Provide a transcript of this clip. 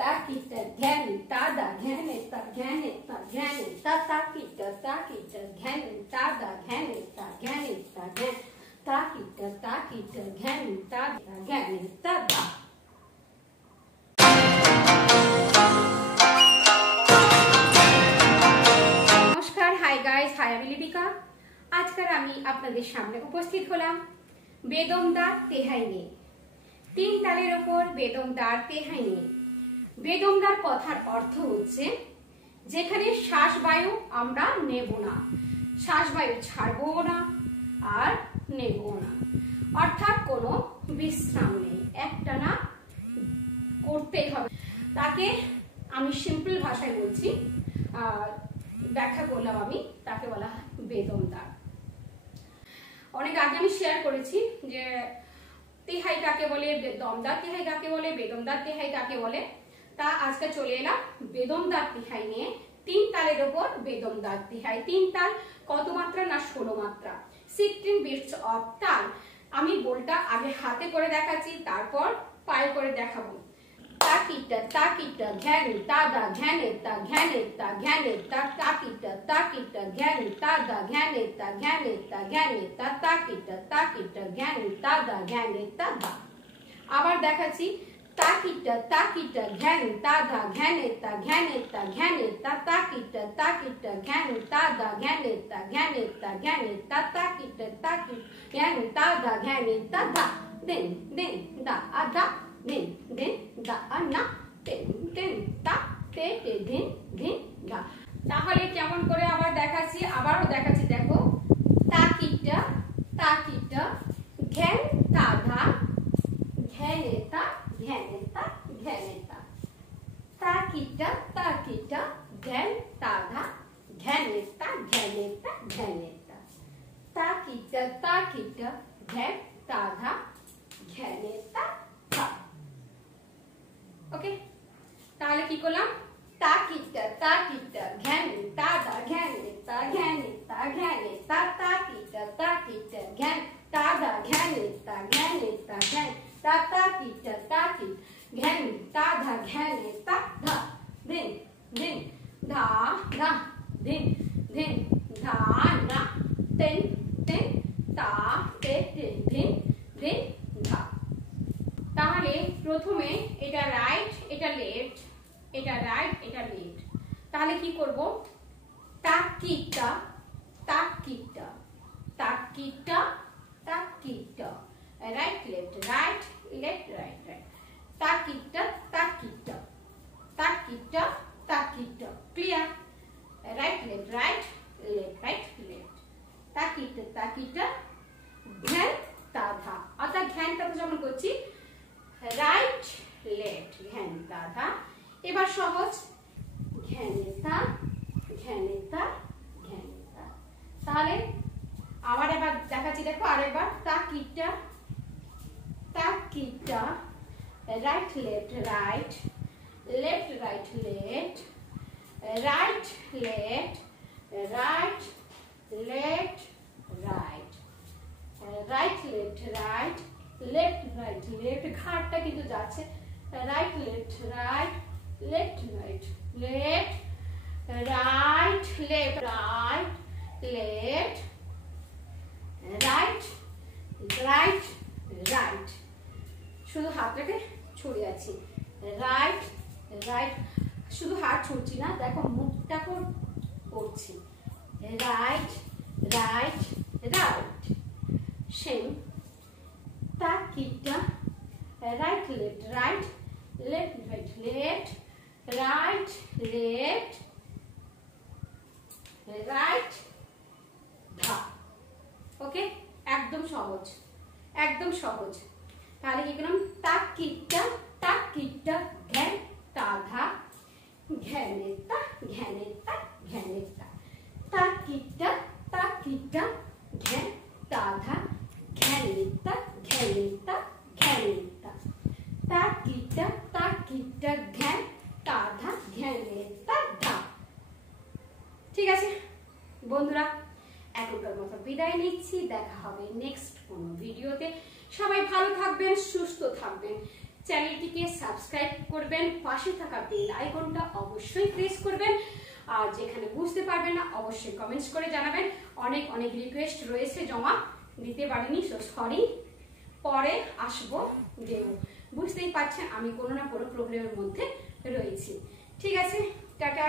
kita ghyan ta da ghyan ta ghyan ta ghyan ta kita ghyan ta da ghyan ta ghyan ta ghyan ta kita ghyan ta da ghyan ta da। নমস্কার, hi guys, high আমি লিপিকা। আজকাল আমি আপনাদের সামনে উপস্থিত হলাম বেদমদার তেহাই নিয়ে। 3 তালের উপর বেদমদার তেহাই নিয়ে। বেদমদার কথার অর্থ হচ্ছে যেখানে শ্বাসবায়ু আমরা নেব না, শ্বাসবায়ু ছাড়বো না আর নেব না, অর্থাৎ কোনো বিশ্রাম নেই, একটানা করতেই হবে। তাকে আমি সিম্পল ভাষায় বলছি, ব্যাখ্যা করলাম আমি, তাকে বলা হয় বেদমদার। অনেক আগে আমি শেয়ার করেছি যে তেহাই কাকে বলে, দমদার তেহাই কাকে বলে, বেদমদার তেহাই কাকে বলে। তা আজকে চলে এলাম বেদমদার তেহাই নিয়ে। 3 তালের উপর বেদমদার তেহাই। 3 তাল কত মাত্রা না 16 মাত্রা, 16 বিটস অফ তাল। আমি বোলটা আগে হাতে করে দেখাচ্ছি, তারপর পায়ে করে দেখাবো। তাকিটা ghyan ta da ghyan ta ghyan ta ghyan ta takiটা ghyan ta da ghyan ta ghyan ta ghyan ta takiটা ghyan ta da ghyan ta da। আবার দেখাচ্ছি, takiটা ghyan ta da ghyan ta ghyan ta ghyan ta takiটা ghyan ta da ghyan ta ghyan ta ghyan ta takiটা ghyan ta da ghyan ta da। din din da da din din da na din din da te te din din da। তাহলে কেমন করে আবার দেখাচ্ছি, আবারও দেখাচ্ছি, দেখো। তাকিটা ghyan ta da ghyan ta ghyan ta ghyan ta। তাকিটা ghyan ta da ghyan ta ghyan ta ghyan ta। তাকিটা ghyan ta da ghyan ta ta। ওকে, তাহলে কি করলাম? তাকিটা ghyan ta da ghyan ta ghyan ta ghyan ta takiটা ghyan ta da ghyan ta ghyan ta ghyan ta takiটা ghyan ta da ghyan ta da। din din da da din din da na tin tin ta te te din din da। তাহলে প্রথমে এটা right, এটা left, এটা right, এটা left. তাহলে কি করব? তাকিটা right left right left right right. তাকিটা clear? Right left right left right left. তাকিটা ghyan ta da। অর্থাৎ ghyan ta যখন করছি right left ghyan ta da। এবার সহজ, ghyan ta ghyan ta ghyan ta। তাহলে আবার এবার দেখাচ্ছি, দেখো আরেকবার। তাকিটা right left right left right left right left right left right right left right left right left. ঘাটটা কিন্তু যাচ্ছে। Right left right left right left right left right left right right right. শুধু হাতটাকে ছুড়ে যাচ্ছি, রাইট রাইট, শুধু হাত ছুটছি না, দেখো মুখটা করছি। Right right right. সেম। তাকিটা right left right left right left right left right ধা। ওকে, একদম সহজ, একদম সহজ। তাহলে কি করলাম? তাকিটা ghyan ta da ghyan ta ghyan ta ghyan ta। তাকিটা ghyan ta da ghyan ta ghyan ta ghyan ta। তাকিটা ghyan ta da ghyan ta da। ঠিক আছে বন্ধুরা, এখনকার মতো বিদায় নিচ্ছি। দেখা হবে নেক্সট কোনো ভিডিওতে। সবাই ভালো থাকবেন, সুস্থ থাকবেন। চ্যানেলটিকে সাবস্ক্রাইব করবেন, পাশে থাকা বেল আইকনটা অবশ্যই প্রেস করবেন। আর যেখানে বুঝতে পারবেন না অবশ্যই কমেন্টস করে জানাবেন। অনেক অনেক রিকোয়েস্ট রয়েছে, জমা দিতে পারিনি, সো সরি, পরে আসবো, দেব। বুঝতেই পারছেন আমি কোনো না কোনো প্রবলেমের মধ্যে রয়েছি। ঠিক আছে, টাটা।